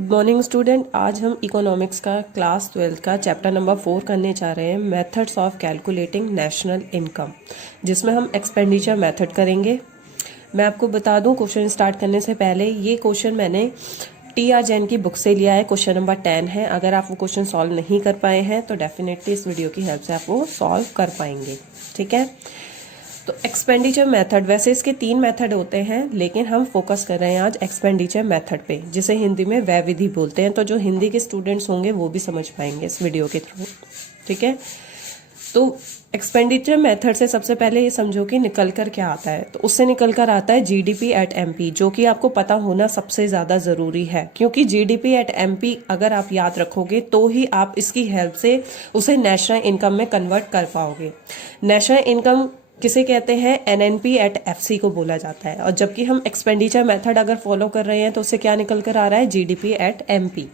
Good morning student. आज हम economics का क्लास 12 का चैप्टर नंबर 4 करने जा रहे हैं, methods of calculating national income, जिसमें हम एक्सपेंडिचर मेथड करेंगे। मैं आपको बता दूं, क्वेश्चन स्टार्ट करने से पहले ये क्वेश्चन मैंने टी.आर. जैन की बुक से लिया है। क्वेश्चन नंबर 10 है। अगर आप वो क्वेश्चन सॉल्व नहीं कर पाए हैं तो डेफिनेटली इस वीडियो की हेल्प से आप वो सॉल्व कर पाएंगे। ठीक है, तो एक्सपेंडिचर मेथड, वैसे इसके 3 मेथड होते हैं, लेकिन हम फोकस कर रहे हैं आज एक्सपेंडिचर मेथड पे, जिसे हिंदी में व्यय विधि बोलते हैं। तो जो हिंदी के स्टूडेंट्स होंगे वो भी समझ पाएंगे इस वीडियो के थ्रू। ठीक है, तो एक्सपेंडिचर मेथड से सबसे पहले ये समझो कि निकल कर क्या आता है। तो उससे निकल कर आता है जीडीपी एट एमपी, जो कि आपको पता होना सबसे ज्यादा जरूरी है, क्योंकि जीडीपी एट एमपी अगर आप याद रखोगे तो ही आप इसकी हेल्प से उसे नेशनल इनकम में कन्वर्ट कर पाओगे। नेशनल इनकम किसे कहते हैं? एनएनपी एट एफसी को बोला जाता है। और जबकि हम एक्सपेंडिचर मेथड अगर फॉलो कर रहे हैं तो उससे क्या निकल कर आ रहा है? GDP at MP.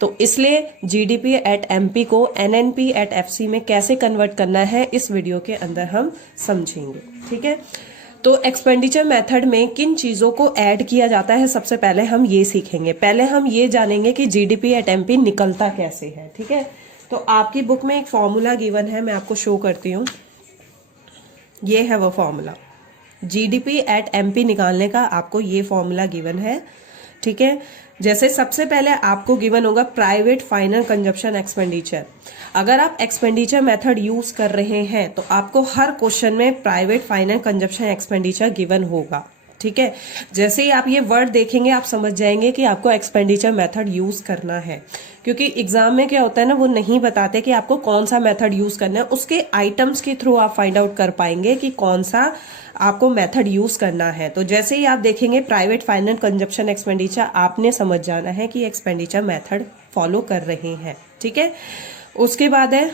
तो इसलिए जीडीपी एट एमपी को एनएनपी एट एफसी में कैसे कन्वर्ट करना है इस वीडियो के अंदर हम समझेंगे। ठीक है, तो एक्सपेंडिचर मेथड में किन चीजों को ऐड किया जाता है सबसे पहले हम ये सीखेंगे। पहले हम ये जानेंगे कि जीडीपी एट एमपी निकलता कैसे है। ठीक है, तो आपकी बुक में एक फॉर्मूला गिवन है, मैं आपको शो करती हूँ। ये है वो फॉर्मूला, जीडीपी एट एमपी निकालने का आपको ये फॉर्मूला गिवन है। ठीक है, जैसे सबसे पहले आपको गिवन होगा प्राइवेट फाइनल कंजप्शन एक्सपेंडिचर। अगर आप एक्सपेंडिचर मेथड यूज कर रहे हैं तो आपको हर क्वेश्चन में private final consumption expenditure given होगा। ठीक है, जैसे ही आप ये वर्ड देखेंगे आप समझ जाएंगे कि आपको एक्सपेंडिचर मेथड यूज करना है, क्योंकि एग्जाम में क्या होता है ना, वो नहीं बताते कि आपको कौन सा मेथड यूज करना है। उसके आइटम्स के थ्रू आप फाइंड आउट कर पाएंगे कि कौन सा आपको मेथड यूज करना है। तो जैसे ही आप देखेंगे प्राइवेट फाइनल कंजप्शन एक्सपेंडिचर, आपने समझ जाना है कि एक्सपेंडिचर मेथड फॉलो कर रहे हैं। ठीक है, उसके बाद है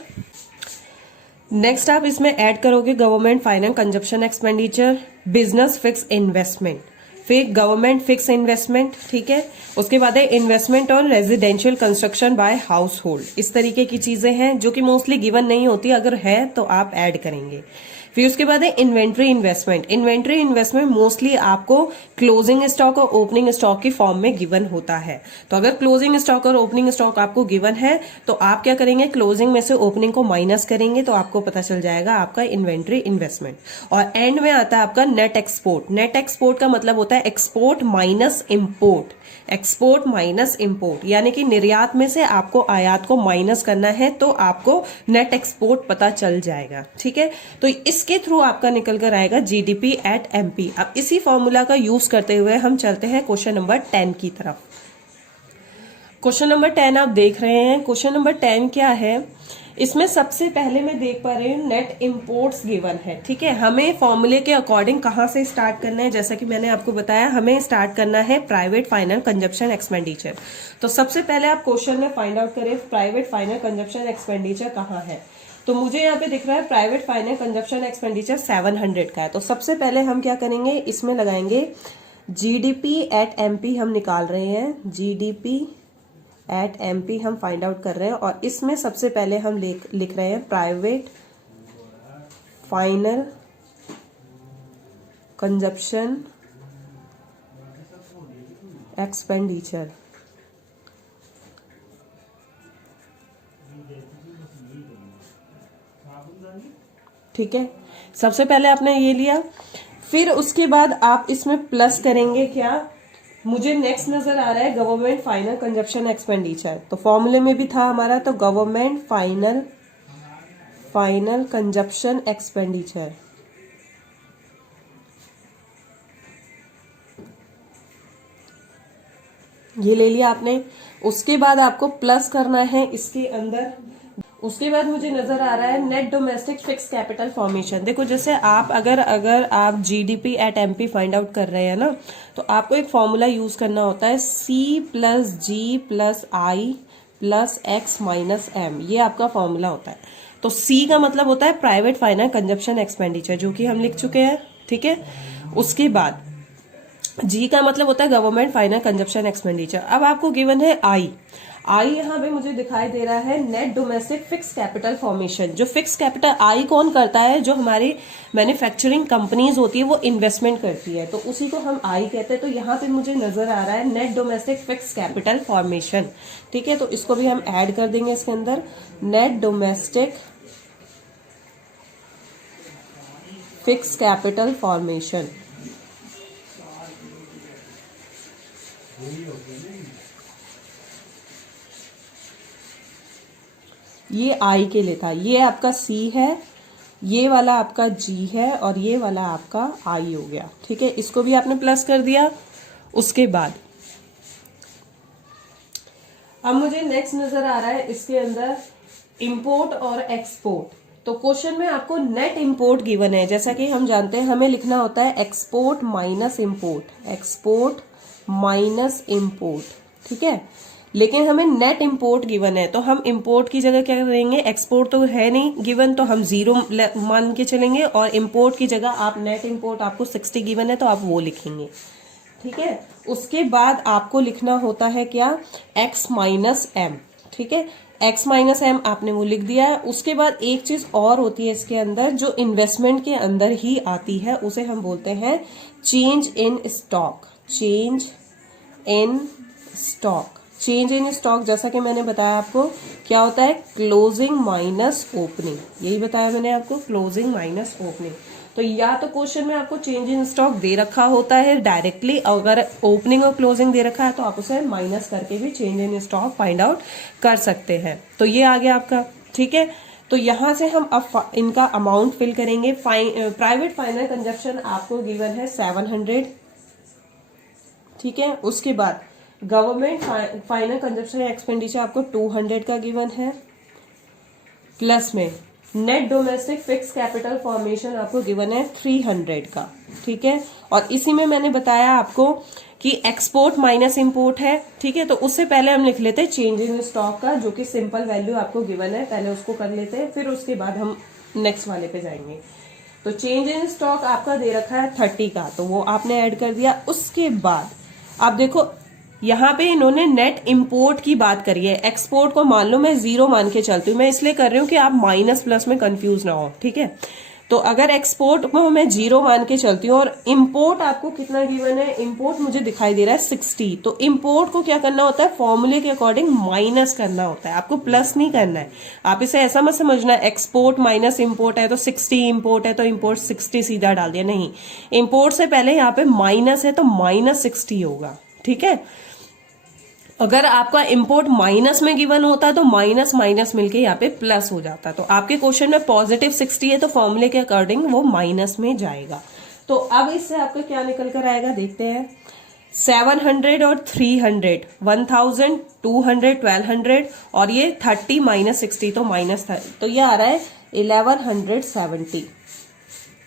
नेक्स्ट, आप इसमें ऐड करोगे government final consumption expenditure, business fix investment, फिर गवर्नमेंट फिक्स इन्वेस्टमेंट। ठीक है, उसके बाद है investment on residential construction by household. इस तरीके की चीजें हैं जो कि मोस्टली गिवन नहीं होती, अगर है तो आप ऐड करेंगे। फिर उसके बाद है inventory investment. Inventory investment mostly आपको क्लोजिंग स्टॉक और ओपनिंग स्टॉक की फॉर्म में गिवन होता है। तो अगर क्लोजिंग स्टॉक और ओपनिंग स्टॉक आपको गिवन है तो आप क्या करेंगे? क्लोजिंग में से ओपनिंग को माइनस करेंगे तो आपको पता चल जाएगा आपका इन्वेंट्री इन्वेस्टमेंट। और एंड में आता है आपका नेट एक्सपोर्ट। नेट एक्सपोर्ट का मतलब होता है export minus import. Export minus import, यानी कि निर्यात में से आपको आयात को माइनस करना है तो आपको नेट एक्सपोर्ट पता चल जाएगा। ठीक है, तो इसके थ्रू आपका निकल कर आएगा जीडीपी एट एमपी। अब इसी फॉर्मूला का यूज करते हुए हम चलते हैं क्वेश्चन नंबर 10 की तरफ। क्वेश्चन नंबर 10 आप देख रहे हैं। क्वेश्चन नंबर 10 क्या है? इसमें सबसे पहले मैं देख पा रही हूँ नेट इम्पोर्ट्स गिवन है। ठीक है, हमें फॉर्मूले के अकॉर्डिंग कहाँ से स्टार्ट करना है? जैसा कि मैंने आपको बताया, हमें स्टार्ट करना है प्राइवेट फाइनल कंजप्शन एक्सपेंडिचर। तो सबसे पहले आप क्वेश्चन में फाइंड आउट करें प्राइवेट फाइनल कंजप्शन एक्सपेंडिचर कहाँ है। तो मुझे यहाँ पे दिख रहा है प्राइवेट फाइनल कंजप्शन एक्सपेंडिचर 700 का है। तो सबसे पहले हम क्या करेंगे? इसमें लगाएंगे जीडीपी एट एमपी। हम निकाल रहे हैं जीडीपी एट एमपी, हम फाइंड आउट कर रहे हैं। और इसमें सबसे पहले हम लिख रहे हैं प्राइवेट फाइनल कंजप्शन एक्सपेंडिचर। ठीक है, सबसे पहले आपने ये लिया, फिर उसके बाद आप इसमें प्लस करेंगे क्या? मुझे नेक्स्ट नजर आ रहा है गवर्नमेंट फाइनल कंजप्शन एक्सपेंडिचर। तो फॉर्मूले में भी था हमारा, तो गवर्नमेंट फाइनल कंजप्शन एक्सपेंडिचर। ये ले लिया आपने। उसके बाद आपको प्लस करना है इसके अंदर। उसके बाद मुझे नजर आ रहा है net domestic fix capital formation. देखो, जैसे आप अगर आप GDP at MP find out कर रहे हैं ना, तो आपको एक फॉर्मूला यूज करना होता है, सी प्लस जी प्लस आई प्लस एक्स माइनस एम। ये आपका फॉर्मूला होता है। तो सी का मतलब होता है प्राइवेट फाइनल कंजप्शन एक्सपेंडिचर, जो कि हम लिख चुके हैं। ठीक है, उसके बाद जी का मतलब होता है गवर्नमेंट फाइनल कंजप्शन एक्सपेंडिचर। अब आपको गिवन है आई। आई यहाँ पे मुझे दिखाई दे रहा है net domestic fix capital formation. जो फिक्स कैपिटल आई कौन करता है, जो हमारी मैन्युफैक्चरिंग कंपनीज होती है वो इन्वेस्टमेंट करती है, तो उसी को हम आई कहते हैं। तो यहाँ पे मुझे नजर आ रहा है net domestic fix capital formation. ठीक है, तो इसको भी हम ऐड कर देंगे इसके अंदर, net domestic fix capital formation. ये आई के लिए था, ये आपका सी है, ये वाला आपका जी है और ये वाला आपका आई हो गया। ठीक है, इसको भी आपने प्लस कर दिया। उसके बाद अब मुझे नेक्स्ट नजर आ रहा है इसके अंदर इंपोर्ट और एक्सपोर्ट। तो क्वेश्चन में आपको नेट इंपोर्ट गिवन है, जैसा कि हम जानते हैं हमें लिखना होता है export minus import, export minus import. ठीक है, लेकिन हमें नेट इंपोर्ट गिवन है, तो हम इंपोर्ट की जगह क्या करेंगे, एक्सपोर्ट तो है नहीं गिवन तो हम 0 मान के चलेंगे, और इंपोर्ट की जगह आप नेट इंपोर्ट आपको 60 गिवन है तो आप वो लिखेंगे। ठीक है, उसके बाद आपको लिखना होता है क्या, x माइनस एम। ठीक है, x माइनस एम आपने वो लिख दिया है। उसके बाद एक चीज और होती है इसके अंदर, जो इन्वेस्टमेंट के अंदर ही आती है, उसे हम बोलते हैं change in stock, change in stock. Change in stock जैसा कि मैंने बताया आपको क्या होता है, क्लोजिंग माइनस ओपनिंग, यही बताया मैंने आपको, क्लोजिंग माइनस ओपनिंग। तो या तो क्वेश्चन में आपको चेंज इन स्टॉक दे रखा होता है डायरेक्टली, अगर ओपनिंग और क्लोजिंग दे रखा है तो आप उसे माइनस करके भी change in stock find out कर सकते हैं। तो ये आ गया आपका। ठीक है, तो यहां से हम अब इनका अमाउंट फिल करेंगे। प्राइवेट फाइनल कंजप्शन आपको गिवन है 700। ठीक है, उसके बाद गवर्नमेंट फाइनल कंजप्शन एक्सपेंडिचर आपको 200 का गिवन है, प्लस में net domestic fix capital formation आपको गिवन है 300 का। ठीक है, और इसी में मैंने बताया आपको कि एक्सपोर्ट माइनस इंपोर्ट है। ठीक है, तो उससे पहले हम लिख लेते हैं चेंज इन स्टॉक का, जो कि सिंपल वैल्यू आपको गिवन है, पहले उसको कर लेते हैं, फिर उसके बाद हम नेक्स्ट वाले पे जाएंगे। तो चेंज इन स्टॉक आपका दे रखा है 30 का, तो वो आपने ऐड कर दिया। उसके बाद आप देखो यहाँ पे इन्होंने नेट इंपोर्ट की बात करी है, एक्सपोर्ट को मान लो मैं 0 मान के चलती हूँ, मैं इसलिए कर रही हूँ कि आप माइनस प्लस में कंफ्यूज ना हो। ठीक है, तो अगर एक्सपोर्ट को मैं 0 मान के चलती हूँ और इंपोर्ट आपको कितना गिवन है, इंपोर्ट मुझे दिखाई दे रहा है 60, तो इंपोर्ट को क्या करना होता है, फॉर्मूले के अकॉर्डिंग माइनस करना होता है, आपको प्लस नहीं करना है। आप इसे ऐसा मत समझना एक्सपोर्ट माइनस इंपोर्ट है तो 60 इंपोर्ट है तो इंपोर्ट 60 सीधा डाल दिया, नहीं, इंपोर्ट से पहले यहाँ पे माइनस है तो माइनस 60 होगा। ठीक है, अगर आपका इंपोर्ट माइनस में गिवन होता है तो माइनस माइनस मिलके यहाँ पे प्लस हो जाता है। तो आपके क्वेश्चन में पॉजिटिव 60 है तो फॉर्मूले के अकॉर्डिंग वो माइनस में जाएगा। तो अब इससे आपका क्या निकल कर आएगा देखते हैं, 700 और 300, 1000, 200, 1200 और ये 30 माइनस 60 तो माइनस, तो ये आ रहा है 1170।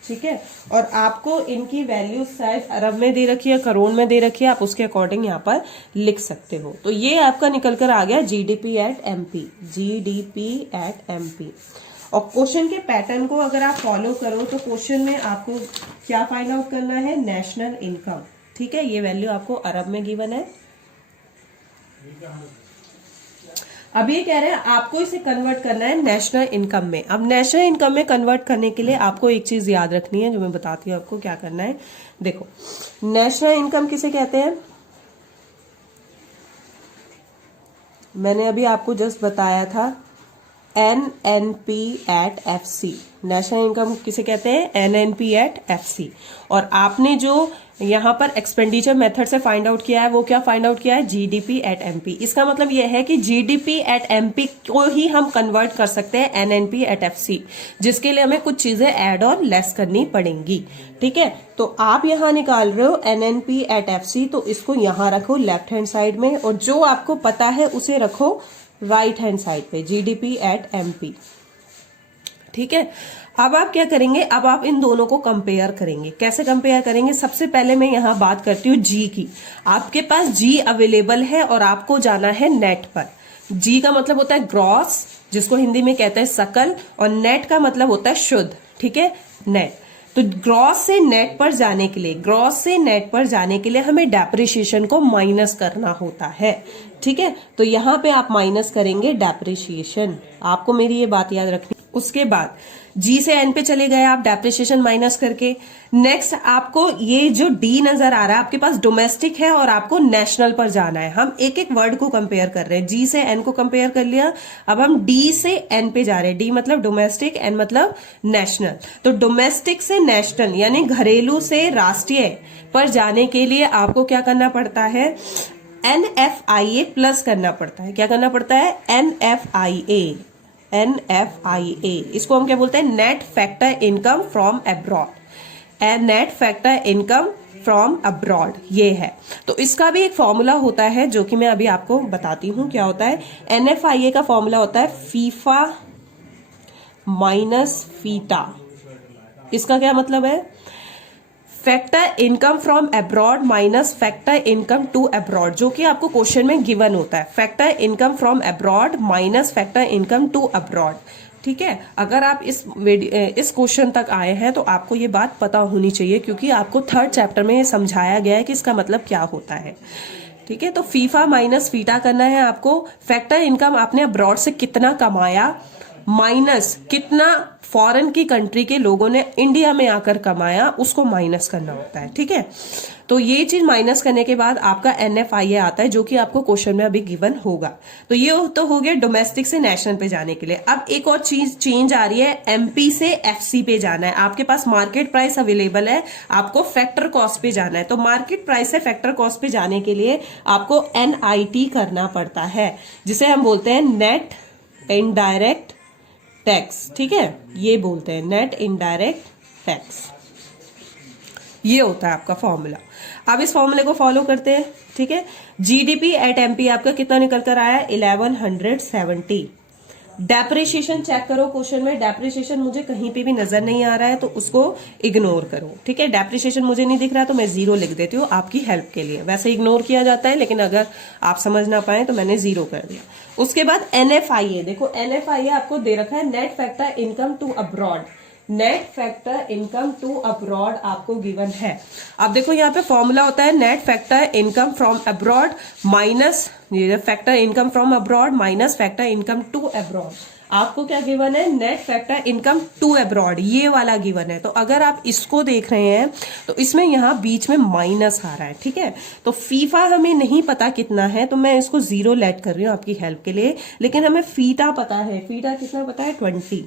ठीक है, और आपको इनकी वैल्यू शायद अरब में दे रखी है, करोड़ में दे रखी है, आप उसके अकॉर्डिंग यहाँ पर लिख सकते हो। तो ये आपका निकल कर आ गया GDP at MP, GDP at MP. और क्वेश्चन के पैटर्न को अगर आप फॉलो करो तो क्वेश्चन में आपको क्या फाइंड आउट करना है, नेशनल इनकम। ठीक है, ये वैल्यू आपको अरब में गिवन है। अब ये कह रहे हैं आपको इसे कन्वर्ट करना है नेशनल इनकम में। अब नेशनल इनकम में कन्वर्ट करने के लिए आपको एक चीज याद रखनी है, जो मैं बताती हूँ आपको क्या करना है। देखो, नेशनल इनकम किसे कहते हैं, मैंने अभी आपको जस्ट बताया था, NNP at FC। National income किसे कहते हैं, NNP एट FC। और आपने जो यहाँ पर एक्सपेंडिचर मेथड से फाइंड आउट किया है वो क्या फाइंड आउट किया है, GDP एट MP। इसका मतलब यह है कि GDP एट MP को ही हम कन्वर्ट कर सकते हैं NNP एट FC, जिसके लिए हमें कुछ चीजें ऐड और लेस करनी पड़ेंगी। ठीक है, तो आप यहाँ निकाल रहे हो NNP एट FC, तो इसको यहाँ रखो लेफ्ट हैंड साइड में, और जो आपको पता है उसे रखो राइट हैंड साइड पे, GDP एट MP। ठीक है, अब आप क्या करेंगे, अब आप इन दोनों को कंपेयर करेंगे। कैसे कंपेयर करेंगे, सबसे पहले मैं यहाँ बात करती हूँ जी की। आपके पास जी अवेलेबल है और आपको जाना है नेट पर। जी का मतलब होता है ग्रॉस, जिसको हिंदी में कहते हैं सकल, और नेट का मतलब होता है शुद्ध। ठीक है, नेट। तो ग्रॉस से नेट पर जाने के लिए, ग्रॉस से नेट पर जाने के लिए हमें डेप्रिसिएशन को माइनस करना होता है। ठीक है, तो यहां पे आप माइनस करेंगे डेप्रिसिएशन, आपको मेरी ये बात याद रखनी। उसके बाद जी से एन पे चले गए आप डेप्रिसिएशन माइनस करके। नेक्स्ट आपको ये जो डी नजर आ रहा है आपके पास डोमेस्टिक है और आपको नेशनल पर जाना है। हम एक एक वर्ड को कंपेयर कर रहे हैं, जी से एन को कंपेयर कर लिया, अब हम डी से एन पे जा रहे हैं। डी मतलब डोमेस्टिक, एन मतलब नेशनल। तो डोमेस्टिक से नेशनल यानी घरेलू से राष्ट्रीय पर जाने के लिए आपको क्या करना पड़ता है, NFIA प्लस करना पड़ता है। क्या करना पड़ता है, NFIA। NFIA इसको हम क्या बोलते हैं, net factor income from abroad. Net factor income from abroad ये है। तो इसका भी एक फॉर्मूला होता है जो कि मैं अभी आपको बताती हूं क्या होता है। NFIA का फॉर्मूला होता है फीफा माइनस फीटा। इसका क्या मतलब है, factor income from abroad minus factor income to abroad, जो कि आपको क्वेश्चन में गिवन होता है। Factor income from abroad minus factor income to abroad. ठीक है, अगर आप इस क्वेश्चन तक आए हैं तो आपको ये बात पता होनी चाहिए, क्योंकि आपको थर्ड चैप्टर में ये समझाया गया है कि इसका मतलब क्या होता है। ठीक है, तो फीफा माइनस फीटा करना है आपको। फैक्टर इनकम आपने अब्रॉड से कितना कमाया माइनस कितना फॉरेन की कंट्री के लोगों ने इंडिया में आकर कमाया, उसको माइनस करना होता है। ठीक है, तो ये चीज माइनस करने के बाद आपका NFIA आता है, जो कि आपको क्वेश्चन में अभी गिवन होगा। तो ये तो हो गया डोमेस्टिक से नेशनल पे जाने के लिए। अब एक और चीज चेंज आ रही है, MP से FC पे जाना है। आपके पास मार्केट प्राइस अवेलेबल है, आपको फैक्टर कॉस्ट पे जाना है। तो मार्केट प्राइस से फैक्टर कॉस्ट पे जाने के लिए आपको NIT करना पड़ता है, जिसे हम बोलते हैं नेट इनडायरेक्ट टैक्स। ठीक है, ये बोलते हैं नेट इनडायरेक्ट टैक्स। ये होता है आपका फॉर्मूला। अब इस फॉर्मूले को फॉलो करते हैं। ठीक है, GDP एट MP आपका कितना निकल कर आया, 1170। डेप्रिसिएशन चेक करो, क्वेश्चन में डेप्रिसिएशन मुझे कहीं पे भी नजर नहीं आ रहा है तो उसको इग्नोर करो। ठीक है, डेप्रिसिएशन मुझे नहीं दिख रहा है तो मैं 0 लिख देती हूँ आपकी हेल्प के लिए। वैसे इग्नोर किया जाता है, लेकिन अगर आप समझ ना पाए तो मैंने 0 कर दिया। उसके बाद NFIA, देखो NFIA आपको दे रखा है net factor income to abroad. Net factor income to abroad आपको गिवन है। अब देखो यहाँ पे फॉर्मूला होता है net factor income from abroad minus factor income from abroad minus factor income to abroad. आपको क्या गिवन है, net factor income to abroad, ये वाला गिवन है। तो अगर आप इसको देख रहे हैं तो इसमें यहाँ बीच में माइनस आ रहा है। ठीक है, तो फीफा हमें नहीं पता कितना है तो मैं इसको 0 लेट कर रही हूँ आपकी हेल्प के लिए, लेकिन हमें फीटा पता है। फीटा कितना पता है, 20।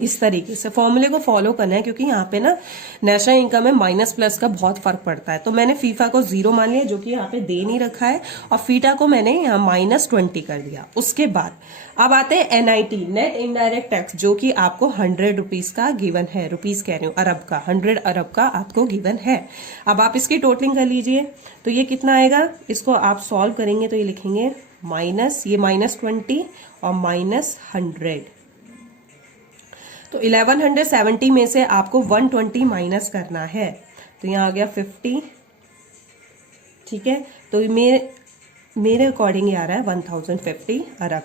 इस तरीके से फॉर्मूले को फॉलो करना है, क्योंकि यहाँ पे ना नेशनल इनकम में माइनस प्लस का बहुत फर्क पड़ता है। तो मैंने फीफा को 0 मान लिया, जो कि यहाँ पे दे नहीं रखा है, और फीटा को मैंने यहाँ -20 कर दिया। उसके बाद अब आते हैं NIT नेट इनडायरेक्ट टैक्स, जो कि आपको 100 रुपीज का गिवन है। रुपीज कह रही हूँ, अरब का, 100 अरब का आपको गिवन है। अब आप इसकी टोटलिंग कर लीजिए, तो ये कितना आएगा, इसको आप सॉल्व करेंगे तो ये लिखेंगे माइनस, ये -20 और -100। तो 1170 में से आपको 120 माइनस करना है, तो यहाँ आ गया 50। ठीक है, तो मेरे अकॉर्डिंग ये आ रहा है 1050 अरब।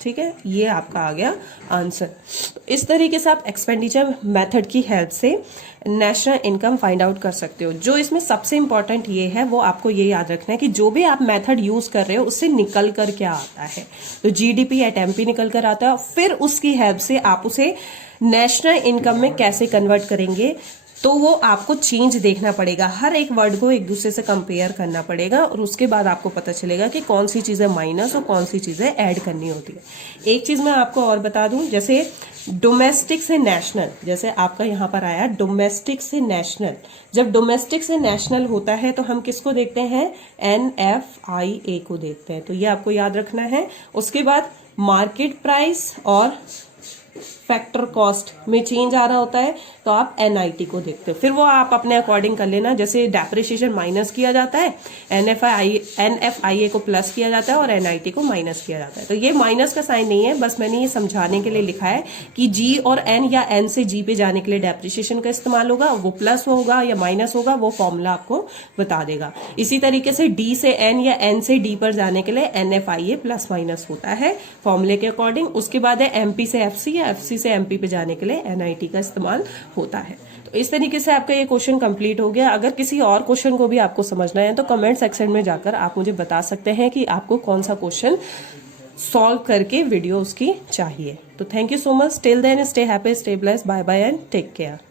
ठीक है, ये आपका आ गया आंसर। तो इस तरीके से आप एक्सपेंडिचर मेथड की हेल्प से नेशनल इनकम फाइंड आउट कर सकते हो। जो इसमें सबसे इंपॉर्टेंट ये है, वो आपको ये याद रखना है कि जो भी आप मेथड यूज कर रहे हो उससे निकल कर क्या आता है। तो GDP एट MP निकल कर आता है, और फिर उसकी हेल्प से आप उसे नेशनल इनकम में कैसे कन्वर्ट करेंगे, तो वो आपको चेंज देखना पड़ेगा। हर एक वर्ड को एक दूसरे से कंपेयर करना पड़ेगा, और उसके बाद आपको पता चलेगा कि कौन सी चीजें माइनस और कौन सी चीजें ऐड करनी होती है। एक चीज मैं आपको और बता दूं, जैसे डोमेस्टिक से नेशनल, जैसे आपका यहाँ पर आया डोमेस्टिक से नेशनल। जब डोमेस्टिक से नेशनल होता है तो हम किसको देखते हैं, NFIA को देखते हैं। तो ये आपको याद रखना है। उसके बाद मार्केट प्राइस और फैक्टर कॉस्ट में चेंज आ रहा होता है तो आप NIT को देखते हो। फिर वो आप अपने अकॉर्डिंग कर लेना, जैसे डेप्रिसिएशन माइनस किया जाता है, NFIA को प्लस किया जाता है और NIT को माइनस किया जाता है। तो ये माइनस का साइन नहीं है, बस मैंने ये समझाने के लिए लिखा है कि G और N या N से G पे जाने के लिए डेप्रिसिएशन का इस्तेमाल होगा। वो प्लस होगा या माइनस होगा, वो फॉर्मूला आपको बता देगा। इसी तरीके से D से N या N से D पर जाने के लिए NFIA प्लस माइनस होता है फॉर्मूले के अकॉर्डिंग। उसके बाद है MP से FC या FC यूपी से एमपी पे जाने के लिए NIT का इस्तेमाल होता है। तो इस तरीके से आपका ये क्वेश्चन कंप्लीट हो गया। अगर किसी और क्वेश्चन को भी आपको समझना है तो कमेंट सेक्शन में जाकर आप मुझे बता सकते हैं कि आपको कौन सा क्वेश्चन सॉल्व करके वीडियो उसकी चाहिए। तो thank you so much. Till then stay happy, stay blessed, bye bye and take care.